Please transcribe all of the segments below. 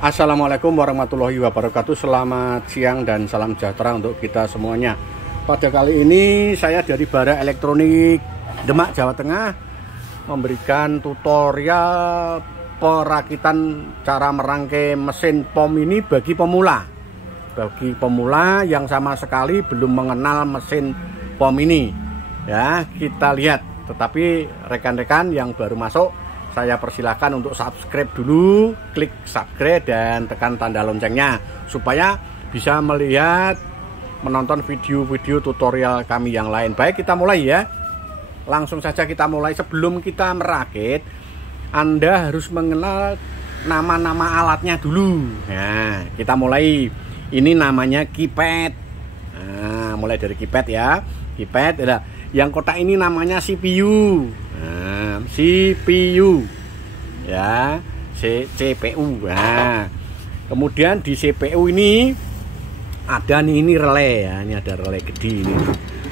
Assalamualaikum warahmatullahi wabarakatuh. Selamat siang dan salam sejahtera untuk kita semuanya. Pada kali ini saya dari Bara Elektronik Demak, Jawa Tengah memberikan tutorial perakitan cara merangkai mesin pom ini bagi pemula. Bagi pemula yang sama sekali belum mengenal mesin pom ini. Ya, kita lihat. Tetapi rekan-rekan yang baru masuk, saya persilahkan untuk subscribe dulu, klik subscribe dan tekan tanda loncengnya supaya bisa melihat, menonton video-video tutorial kami yang lain. Baik, kita mulai ya. Langsung saja kita mulai. Sebelum kita merakit, Anda harus mengenal nama-nama alatnya dulu. Nah, kita mulai. Ini namanya keypad. Nah, mulai dari keypad ya. Keypad. Yang kotak ini namanya CPU. Nah, CPU ya, CPU. Nah, kemudian di CPU ini ada nih, ini relay ya, ini ada relay gede ini.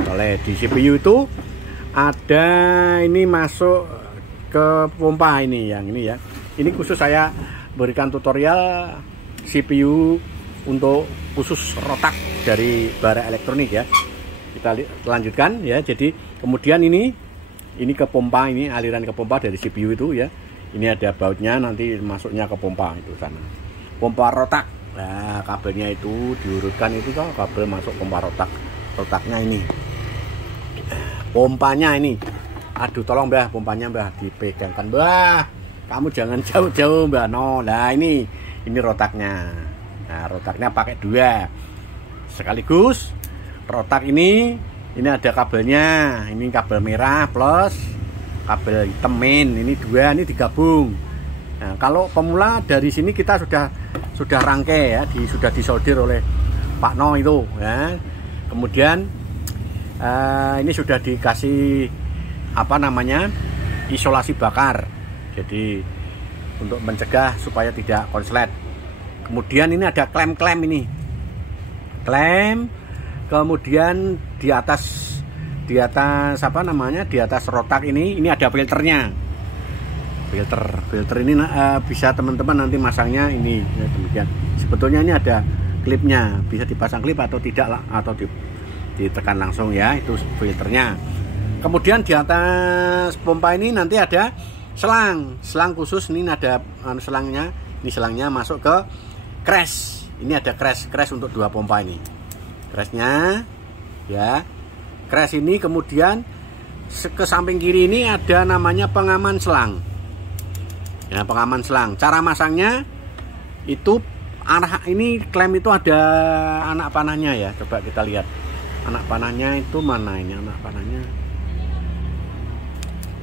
Relay di CPU itu ada, ini masuk ke pompa ini, yang ini ya. Ini khusus saya berikan tutorial CPU untuk khusus rotak dari Bara Elektronik ya. Kita lanjutkan ya. Jadi kemudian ini ke pompa, ini aliran ke pompa dari CPU itu ya. Ini ada bautnya, nanti masuknya ke pompa itu sana. Pompa rotak. Nah, kabelnya itu diurutkan itu kalau kabel masuk pompa rotak. Rotaknya ini. Pompanya ini. Aduh, tolong Mbah, pompanya Mbah dipegangkan. Mbah, kamu jangan jauh-jauh Mbah. No. Nah, ini rotaknya. Nah, rotaknya pakai dua. Sekaligus rotak ini ada kabelnya, ini kabel merah plus kabel hitam main, ini dua, ini digabung. Nah, kalau pemula dari sini kita sudah rangkai ya, sudah disolder oleh Pak No itu ya. Kemudian ini sudah dikasih isolasi bakar, jadi untuk mencegah supaya tidak konslet. Kemudian ini ada klem ini, kemudian di atas di atas rotak ini ada filternya. Filter ini bisa teman-teman nanti masangnya ini ya, demikian. Sebetulnya ini ada klipnya, bisa dipasang klip atau tidak lah, atau ditekan langsung ya, itu filternya. Kemudian di atas pompa ini nanti ada selang khusus, ini ada selangnya. Ini selangnya masuk ke crash. Ini ada crash untuk dua pompa ini. Crashnya ya, crash ini. Kemudian ke samping kiri ini ada namanya pengaman selang ya, pengaman selang. Cara masangnya itu arah ini, klem itu ada anak panahnya ya, coba kita lihat anak panahnya itu mana, ini anak panahnya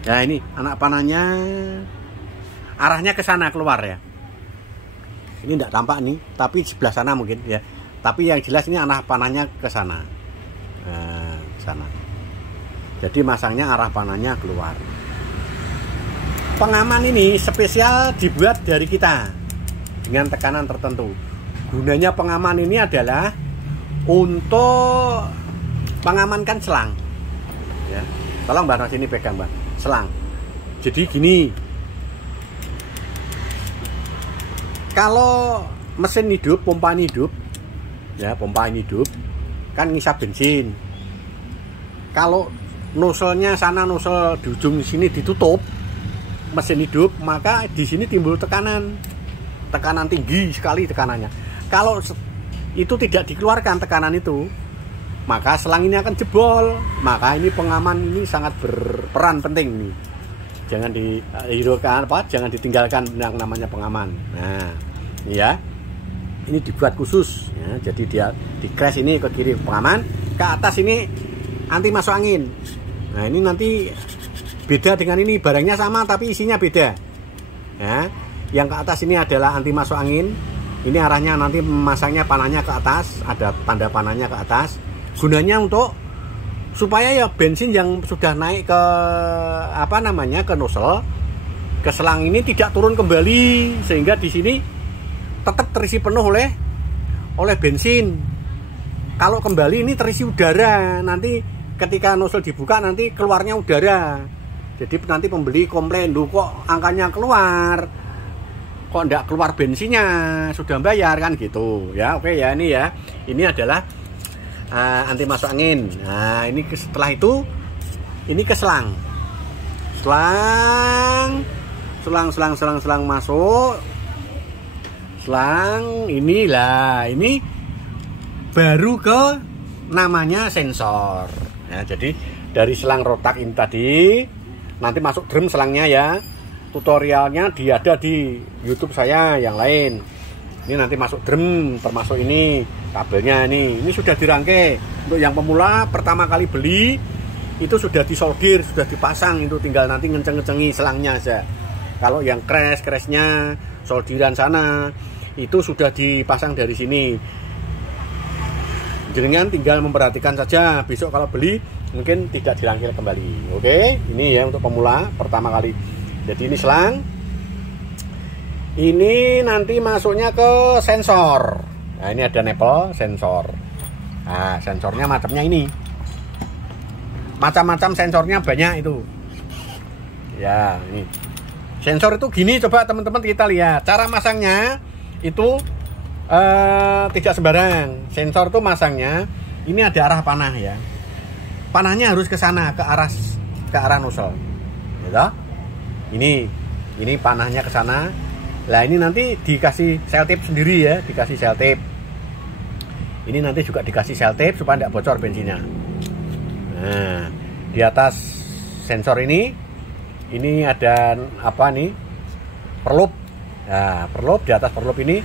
ya, ini anak panahnya arahnya ke sana keluar ya. Ini tidak tampak nih, tapi sebelah sana mungkin ya. Tapi yang jelas ini arah panahnya ke sana. Nah, sana. Jadi masangnya arah panahnya keluar. Pengaman ini spesial dibuat dari kita dengan tekanan tertentu. Gunanya pengaman ini adalah untuk mengamankan selang. Ya. Tolong Mbak sini pegang Mbak, selang. Jadi gini. Kalau mesin hidup, pompa ini hidup, ya, pompa ini hidup kan ngisap bensin. Kalau nozzle-nya sana, nozzle di ujung sini ditutup, mesin hidup, maka di sini timbul tekanan tinggi sekali tekanannya. Kalau itu tidak dikeluarkan tekanan itu, maka selang ini akan jebol. Maka ini pengaman ini sangat berperan penting nih. Jangan dihiraukan jangan ditinggalkan yang namanya pengaman. Nah, ya. Ini dibuat khusus ya, jadi dia di crash ini ke kiri pengaman, ke atas ini anti masuk angin. Nah, ini nanti beda dengan ini, barangnya sama tapi isinya beda ya. Yang ke atas ini adalah anti masuk angin. Ini arahnya nanti memasangnya panahnya ke atas, ada tanda panahnya ke atas. Gunanya untuk supaya ya bensin yang sudah naik ke ke nozzle, ke selang ini tidak turun kembali, sehingga di sini tetap terisi penuh oleh bensin. Kalau kembali ini terisi udara, nanti ketika nozzle dibuka nanti keluarnya udara. Jadi nanti pembeli komplain, "Duh kok angkanya keluar? kok enggak keluar bensinnya, sudah bayar kan gitu ya. Oke ya, ini ya, ini adalah anti masuk angin. Nah ini setelah itu ini ke selang masuk selang, inilah ini baru ke namanya sensor. Nah jadi dari selang rotak ini tadi nanti masuk drum selangnya ya. Tutorialnya ada di YouTube saya yang lain. Ini nanti masuk drum, termasuk ini kabelnya ini sudah dirangkai. Untuk yang pemula pertama kali beli itu sudah disolder, sudah dipasang, itu tinggal nanti ngeceng-ngecengi selangnya aja. Kalau yang crash-nya solderan sana itu sudah dipasang dari sini. Jenengan tinggal memperhatikan saja, besok kalau beli mungkin tidak dirangkai kembali. Oke, ini ya untuk pemula pertama kali. Jadi ini selang. Ini nanti masuknya ke sensor. Nah, ini ada nepel sensor. Nah, sensornya macamnya ini. Macam-macam sensornya banyak itu. Ya, ini. Sensor itu gini, coba teman-teman kita lihat. Cara masangnya itu tidak sembarang. Sensor itu masangnya ini ada arah panah ya. Panahnya harus ke sana, ke arah nozzle. Gitu. Ini panahnya ke sana. Lah ini nanti dikasih selotip sendiri ya, dikasih selotip. Ini nanti juga dikasih selotip supaya tidak bocor bensinnya. Nah, di atas sensor ini ada apa nih? Perlup. Nah, perlup, di atas perlup ini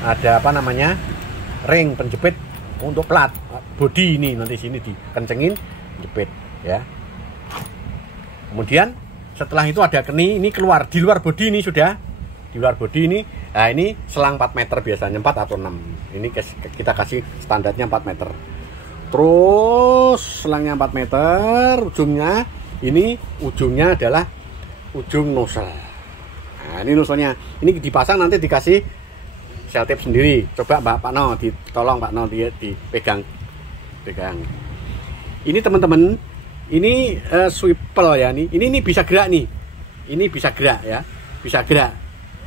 ada apa namanya? Ring penjepit untuk plat bodi ini, nanti sini dikencengin, jepit ya. Kemudian setelah itu ada keni, ini keluar di luar bodi ini sudah. Di luar bodi ini. Nah, ini selang 4 meter biasanya, 4 atau 6. Ini kita kasih standarnya 4 meter. Terus selangnya 4 meter, ujungnya adalah ujung nozzle. Nah, ini nozzle-nya. Ini dipasang nanti dikasih selotip sendiri. Coba Pak No, tolong Pak No dipegang. Ini teman-teman, ini swivel ya nih. Ini bisa gerak nih. Ini bisa gerak ya. Bisa gerak.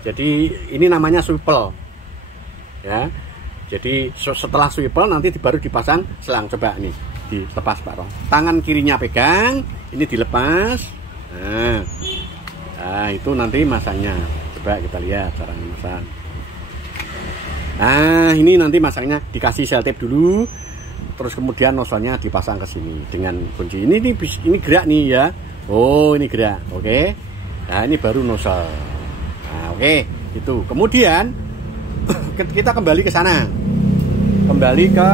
Jadi ini namanya swivel. Ya. Jadi setelah swivel nanti baru dipasang selang. Coba nih, dilepas Pak Ro. Tangan kirinya pegang, ini dilepas. Nah, itu nanti masangnya. Coba kita lihat cara memasang. Nah, ini nanti masangnya dikasih selotip dulu. Terus kemudian nozzle-nya dipasang ke sini dengan kunci. Ini gerak nih ya. Oh, ini gerak. Oke. Nah, ini baru nozzle. Nah, oke, itu. Kemudian kita kembali ke sana. Kembali ke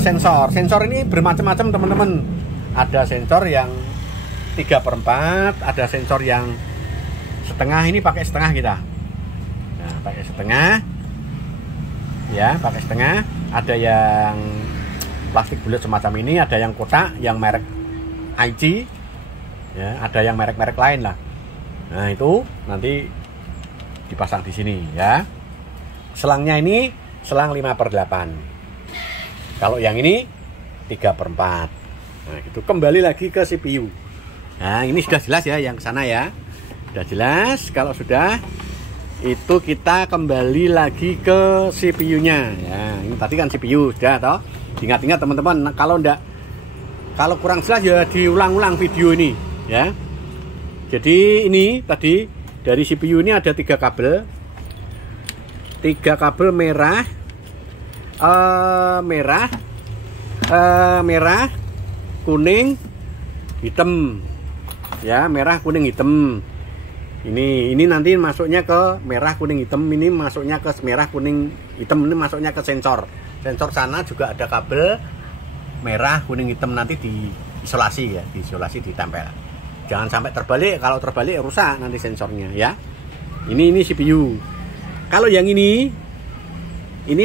sensor. Sensor ini bermacam-macam, teman-teman. Ada sensor yang 3/4, ada sensor yang setengah. Ini pakai setengah kita. Nah, pakai setengah. Ya, pakai setengah. Ada yang plastik bulat semacam ini, ada yang kotak, yang merek IG, ya, ada yang merek-merek lain lah. Nah itu nanti dipasang di sini ya. Selangnya ini selang 5/8. Kalau yang ini 3/4. Nah itu kembali lagi ke CPU. Nah ini sudah jelas ya yang sana ya. Sudah jelas. Kalau sudah itu kita kembali lagi ke CPU-nya. Ya, ini tadi kan CPU sudah toh. Ingat-ingat teman-teman, kalau kurang jelas ya diulang-ulang video ini ya. Jadi ini tadi dari CPU ini ada 3 kabel. 3 kabel merah, kuning, hitam. Ya, merah, kuning, hitam. Ini nanti masuknya ke merah, kuning, hitam. Ini masuknya ke merah, kuning, hitam. Ini masuknya ke sensor. Sensor sana juga ada kabel merah, kuning, hitam. Nanti diisolasi ya, ditempel. Jangan sampai terbalik. Kalau terbalik rusak nanti sensornya ya. Ini CPU. Kalau yang ini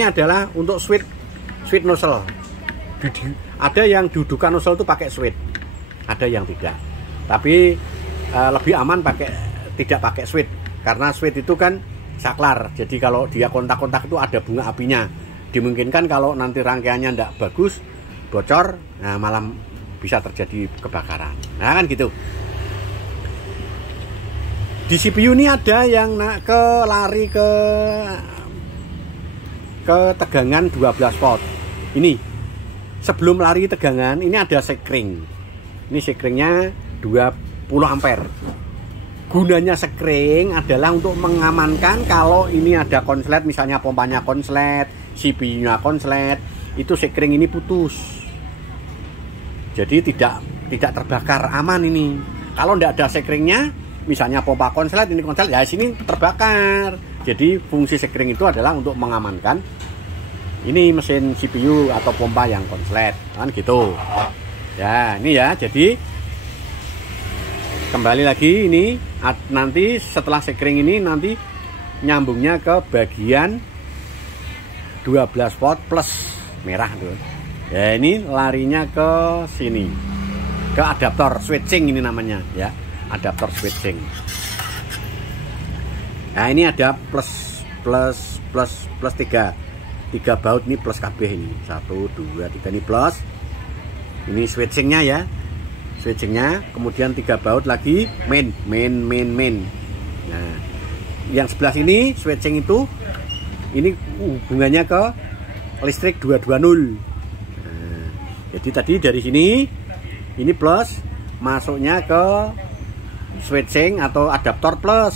adalah untuk switch nozzle. Ada yang dudukan nozzle itu pakai switch, ada yang tidak. Tapi lebih aman tidak pakai switch, karena switch itu kan saklar. Jadi kalau dia kontak-kontak itu ada bunga apinya. Dimungkinkan kalau nanti rangkaiannya tidak bagus, bocor, nah malah bisa terjadi kebakaran. Nah kan gitu. Di CPU ini ada yang lari ke tegangan 12 volt. Ini sebelum lari tegangan ini ada sekring. Ini sekringnya 20 ampere. Gunanya sekring adalah untuk mengamankan kalau ini ada konslet, misalnya pompanya konslet, CPU-nya konslet, itu sekring ini putus. Jadi tidak terbakar, aman ini. Kalau tidak ada sekringnya, misalnya pompa konslet, ini konslet, ya sini terbakar. Jadi fungsi sekring itu adalah untuk mengamankan ini mesin CPU atau pompa yang konslet, kan gitu. Ya, ini ya. Jadi kembali lagi ini nanti setelah sekring ini nanti nyambungnya ke bagian 12 volt plus merah tuh. Ya, ini larinya ke sini. Ke adaptor switching ini namanya ya. Adaptor switching. Nah, ini ada plus 3 baut ini plus kabeh ini. 1 2 3 ini plus. Ini switchingnya ya. Switchingnya, kemudian 3 baut lagi main. Nah, yang sebelah sini switching itu ini hubungannya ke listrik 220. Nah, jadi tadi dari sini ini plus masuknya ke switching atau adaptor plus.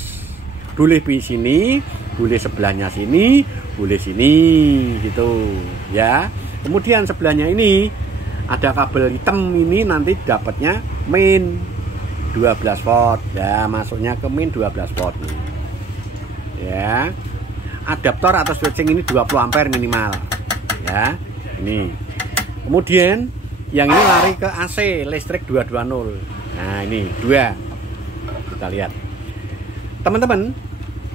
Boleh di sini, boleh sebelahnya sini, boleh sini gitu ya. Kemudian sebelahnya ini ada kabel hitam, ini nanti dapatnya main 12 volt ya, masuknya ke main 12 volt nih. Ya, adaptor atau switching ini 20 ampere minimal ya. Ini kemudian yang ini lari ke AC listrik 220. Nah, ini 2 kita lihat teman-teman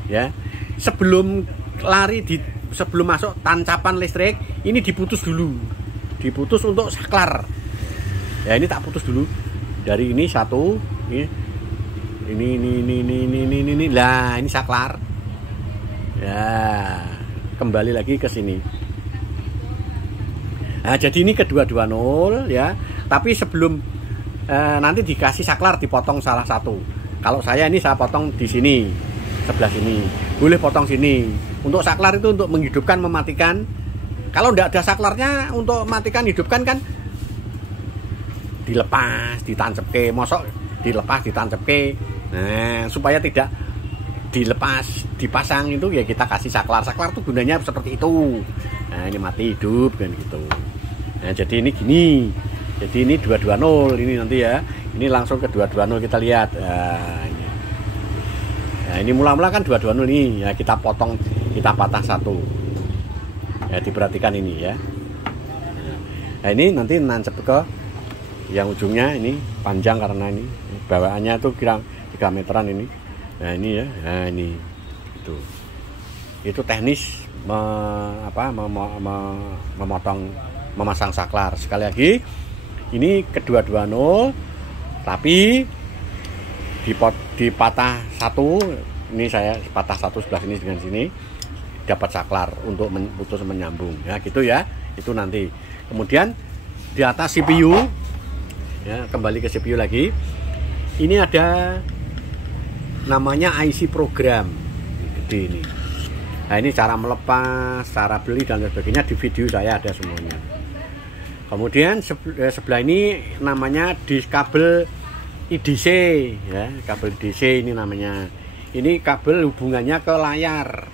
ya. Sebelum masuk tancapan listrik ini diputus dulu, diputus untuk saklar ya. Ini tak putus dulu dari ini satu, ini lah, ini saklar ya. Kembali lagi ke sini. Nah, jadi ini ke 220 ya. Tapi sebelum nanti dikasih saklar dipotong salah satu. Kalau saya ini saya potong di sini sebelah sini, boleh potong sini. Untuk saklar itu untuk menghidupkan mematikan. Kalau tidak ada saklarnya untuk matikan hidupkan kan dilepas ditancap ke, mosok dilepas ditancap ke. Nah, supaya tidak dilepas dipasang itu ya kita kasih saklar. Saklar itu gunanya seperti itu. Nah, ini mati hidup kan gitu. Nah, jadi ini gini. Jadi ini 220 ini nanti ya. Ini langsung ke 220 kita lihat. Nah, ini. Nah, ini mula-mula kan 220 ini ya, kita potong, kita patah satu. Ya, diperhatikan ini ya. Nah, ini nanti nancep ke yang ujungnya ini panjang karena ini bawaannya tuh kira 3 meteran ini. Nah, ini ya. Nah, ini itu teknis memotong, memasang saklar. Sekali lagi ini ke 220 tapi dipatah satu. Ini saya patah satu sebelah sini dengan sini, dapat saklar untuk putus menyambung ya gitu ya. Itu nanti kemudian di atas CPU ya, kembali ke CPU lagi. Ini ada namanya IC program gede ini. Nah, ini cara melepas, cara beli dan sebagainya di video saya ada semuanya. Kemudian sebelah ini namanya di kabel IDC ya, kabel IDC ini namanya. Ini kabel hubungannya ke layar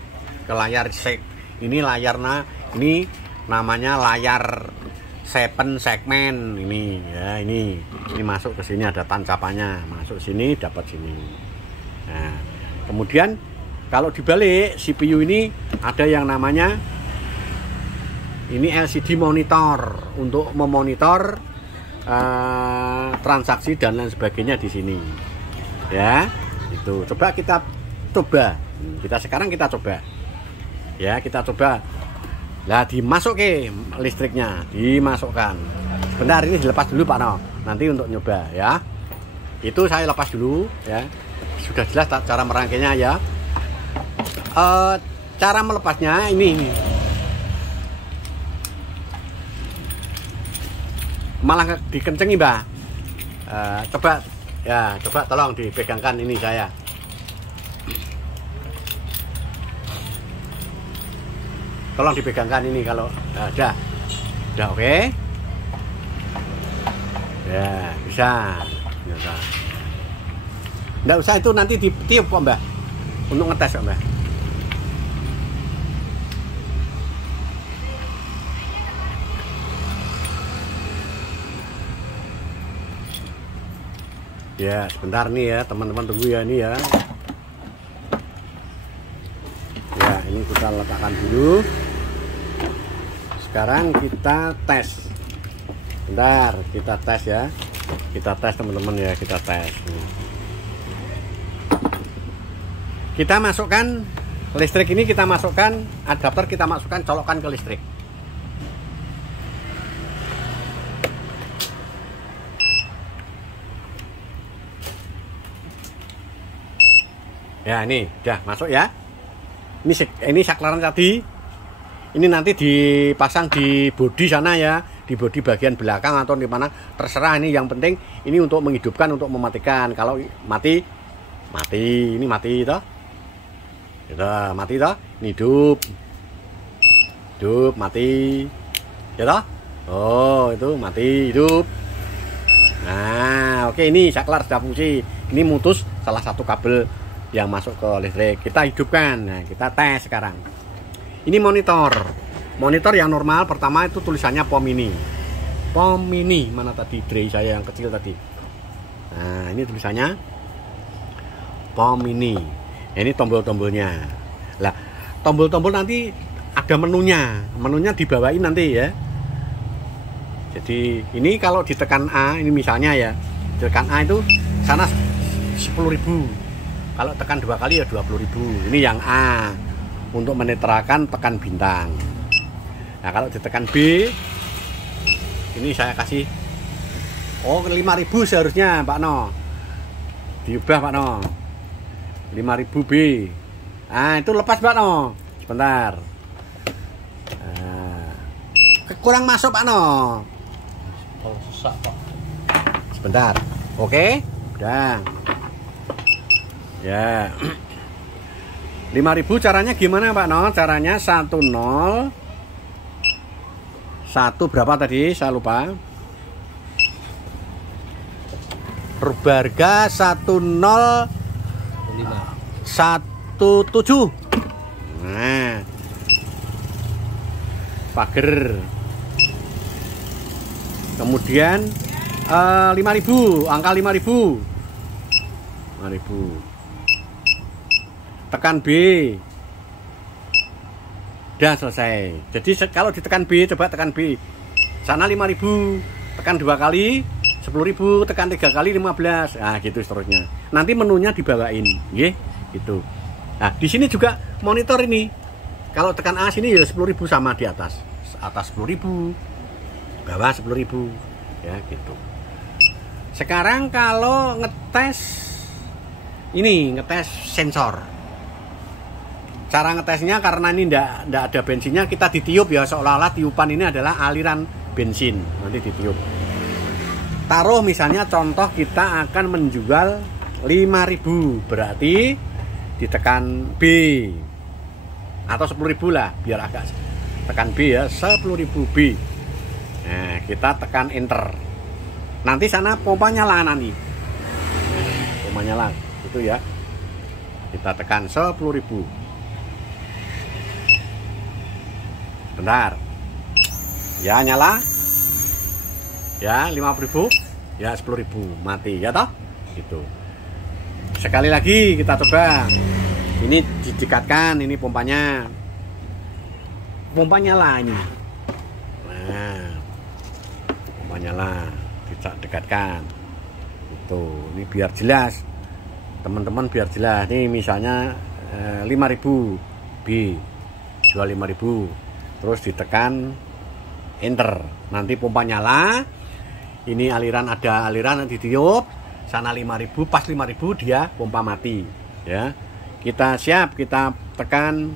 sek. Ini layarnya ini namanya layar 7 segmen ini ya. Ini masuk ke sini ada tancapannya, masuk sini dapat sini. Nah, kemudian kalau dibalik CPU ini ada yang namanya ini LCD monitor untuk memonitor transaksi dan lain sebagainya di sini ya. Itu coba kita sekarang kita coba ya, kita coba lah dimasuk ke listriknya, dimasukkan. Sebentar, ini dilepas dulu Pak No, nanti untuk nyoba ya. Itu saya lepas dulu ya, sudah jelas cara merangkainya ya. Cara melepasnya ini malah dikencengi Mbak. Coba ya, coba tolong dipegangkan ini saya. Tolong dipegangkan ini kalau udah oke. Ya, bisa. Nggak usah itu nanti ditiup kok, Mbak. Untuk ngetes kok, Mbak. Ya, sebentar nih ya, teman-teman tunggu ya ini ya. Ya, ini kita letakkan dulu. Sekarang kita tes. Bentar, kita tes ya. Kita tes teman-teman ya, kita tes. Kita masukkan listrik ini, kita masukkan adapter, kita masukkan, colokkan ke listrik. Ya, ini udah masuk ya. Ini saklaran tadi. Ini nanti dipasang di bodi sana ya, di bodi bagian belakang atau di mana terserah. Ini yang penting ini untuk menghidupkan, untuk mematikan. Kalau mati, ini mati toh. Gitu, mati toh. Ini hidup, mati. Ya toh? Oh, itu mati, hidup. Nah, oke, ini saklar sudah fungsi. Ini mutus salah satu kabel yang masuk ke listrik. Kita hidupkan. Nah, kita tes sekarang. Ini monitor yang normal. Pertama itu tulisannya POM mini mana tadi tray saya yang kecil tadi. Nah, ini tulisannya POM mini. Ini tombol-tombolnya. Lah, tombol-tombol nanti ada menunya dibawain nanti ya. Jadi ini kalau ditekan A, ini misalnya ya, ditekan A itu sana 10.000. Kalau tekan 2 kali ya 20.000. Ini yang A. Untuk menetralkan tekan bintang. Nah, kalau ditekan B, ini saya kasih 5.000 seharusnya Pak No. Diubah Pak No. 5.000 B. Nah, itu lepas Pak No. Sebentar. Nah, kurang masuk Pak No. Susah Pak. Sebentar. Oke. Udah. Ya. 5.000 caranya gimana Pak No? Caranya 10 berapa tadi? Saya lupa. Rubah harga 1017. Nah. Pager. Kemudian 5.000, angka 5.000. 5.000. Tekan B. Udah selesai. Jadi kalau ditekan B, coba tekan B. Sana 5.000, tekan 2 kali 10.000, tekan 3 kali 15. Nah, gitu seterusnya. Nanti menunya dibawain, nggih, gitu. Nah, di sini juga monitor ini. Kalau tekan A sini ya 10.000 sama di atas. Atas 10.000, bawah 10.000. Ya, gitu. Sekarang kalau ngetes sensor. Cara ngetesnya karena ini ndak ada bensinnya, kita ditiup ya, seolah-olah tiupan ini adalah aliran bensin. Nanti ditiup. Taruh misalnya contoh kita akan menjual 5.000, berarti ditekan B atau 10.000 lah, biar agak tekan B ya, 10.000 B. Nah, kita tekan enter. Nanti sana pompa nyala nanti. Pompa nyala itu ya. Kita tekan 10.000. Bentar. Ya, nyala. Ya, 5.000. Ya, 10.000. Mati ya toh? Gitu. Sekali lagi kita coba. Ini didekatkan, ini pompanya. Pompa nyala ini. Nah. Pompa nyala, dekatkan. Itu, ini biar jelas. Teman-teman biar jelas. Ini misalnya 5.000 B. Jual 5.000. Terus ditekan enter, nanti pompa nyala. Ini aliran, ada aliran nanti ditiup. Sana 5.000, pas 5.000 dia pompa mati ya. Kita siap, kita tekan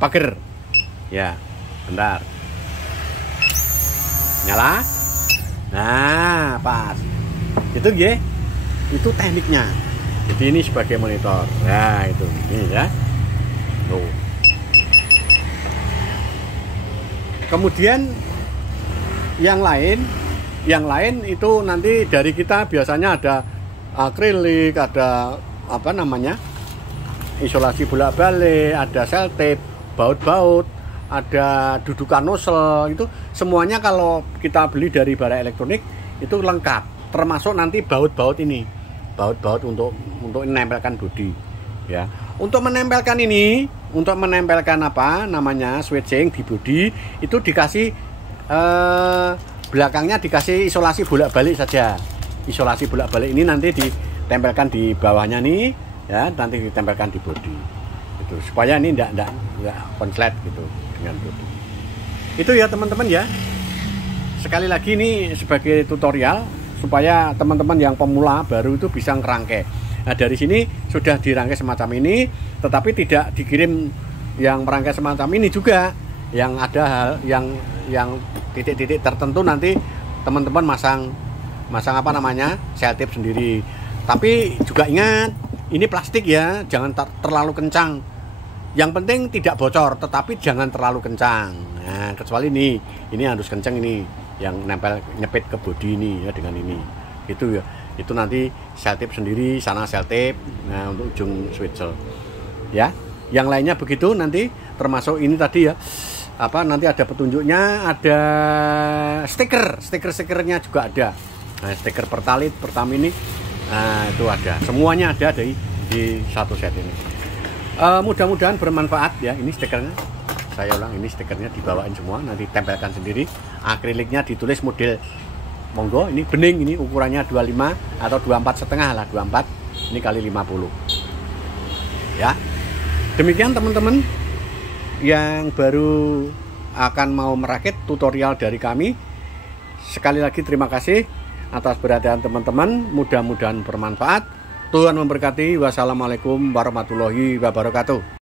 pager ya. Bentar, nyala. Nah, pas itu ya. Itu tekniknya. Jadi ini sebagai monitor. Nah, itu ini ya. Tuh. Kemudian yang lain itu nanti dari kita biasanya ada akrilik, ada apa namanya, isolasi bolak-balik, ada sel tape, baut-baut, ada dudukan nozzle. Itu semuanya kalau kita beli dari barang elektronik itu lengkap, termasuk nanti baut-baut ini, baut-baut untuk menempelkan bodi ya. Untuk menempelkan ini, untuk menempelkan apa namanya switching di bodi itu dikasih belakangnya dikasih isolasi bolak-balik saja. Isolasi bolak-balik ini nanti ditempelkan di bawahnya nih ya, nanti ditempelkan di bodi itu supaya ini enggak konslet gitu dengan bodi. Itu ya teman-teman ya. Sekali lagi ini sebagai tutorial supaya teman-teman yang pemula baru itu bisa ngerangkai. Nah, dari sini sudah dirangkai semacam ini, tetapi tidak dikirim yang merangkai semacam ini juga. Yang ada hal yang titik-titik tertentu nanti teman-teman masang apa namanya, sel tape sendiri. Tapi juga ingat, ini plastik ya, jangan terlalu kencang. Yang penting tidak bocor, tetapi jangan terlalu kencang. Nah, kecuali ini harus kencang ini, yang nempel nyepit ke bodi ini ya, dengan ini. Itu ya, itu nanti sel tape sendiri, sana sel tape. Nah, untuk ujung switcher. Ya, yang lainnya begitu nanti, termasuk ini tadi ya. Apa nanti ada petunjuknya, ada stikernya juga ada. Nah, stiker Pertalite, Pertamini, nah itu ada, semuanya ada di satu set ini. Mudah-mudahan bermanfaat ya. Ini stikernya, saya ulang, ini stikernya dibawain semua, nanti tempelkan sendiri. Akriliknya ditulis model monggo, ini bening, ini ukurannya 25 atau 24,5 lah, 24 ini kali 50 ya. Demikian teman-teman yang baru akan mau merakit tutorial dari kami. Sekali lagi terima kasih atas perhatian teman-teman, mudah-mudahan bermanfaat. Tuhan memberkati. Wassalamualaikum warahmatullahi wabarakatuh.